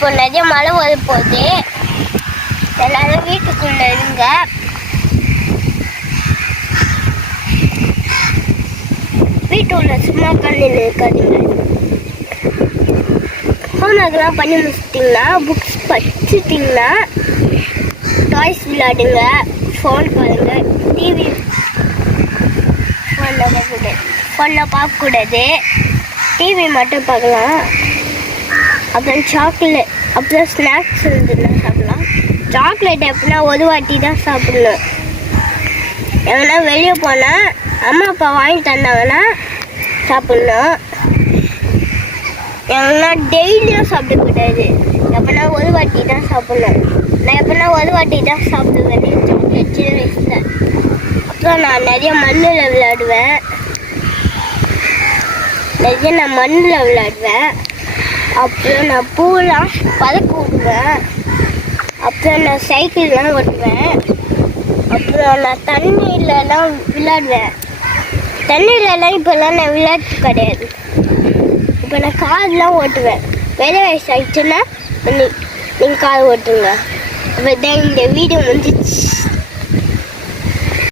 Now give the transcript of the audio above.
இப்போ நிறைய மழை வரப்போகுது, எல்லாரும் வீட்டுக்குள்ள இருங்க. வீட்டுக்குள்ள சும்மா உட்காந்து இருக்காதீங்க. ஹோம்ஒர்க்லாம் பண்ணி முடிச்சிட்டிங்கன்னா, புக்ஸ் படிச்சுட்டிங்கன்னா டாய்ஸ் விளையாடுங்க, ஃபோன் பாருங்க, டிவி ஃபோனில் பார்க்கக்கூடாது, டிவி மட்டும் பார்க்கலாம். அப்புறம் சாக்லேட், அப்புறம் ஸ்நாக்ஸ் இருந்துன்னா சாப்பிடலாம். சாக்லேட் எப்படின்னா ஒரு வாட்டி தான் சாப்பிடணும். எங்கன்னா வெளியே போனால் அம்மா அப்பா வாங்கி தந்தாங்கன்னா சாப்பிட்ணும். எங்கன்னா டெய்லியும் சாப்பிடக்கூடாது, எப்படின்னா ஒரு வாட்டி தான் சாப்பிட்ணும். நான் எப்படின்னா ஒரு வாட்டி தான் சாப்பிடுவேன் சாக்லேட் சின்ன வயசில். அப்புறம் நான் நிறைய மண்ணில் விளையாடுவேன், நான் மண்ணில் விளையாடுவேன். அப்புறம் நான் பூவெலாம் பறக்க விடுவேன். அப்புறம் நான் சைக்கிள்லாம் ஓட்டுவேன். அப்புறம் நான் தண்ணியிலலாம் விளையாடுவேன். தண்ணியிலலாம் இப்போல்லாம் நான் விளையாட்டு கிடையாது. இப்போ நான் கார்லாம் ஓட்டுவேன். வேலை வயசு ஆகிடுச்சுன்னா நீங்கள் கார் ஓட்டுங்க. அப்போ தான் இந்த வீடியோ முடிஞ்சிச்சு.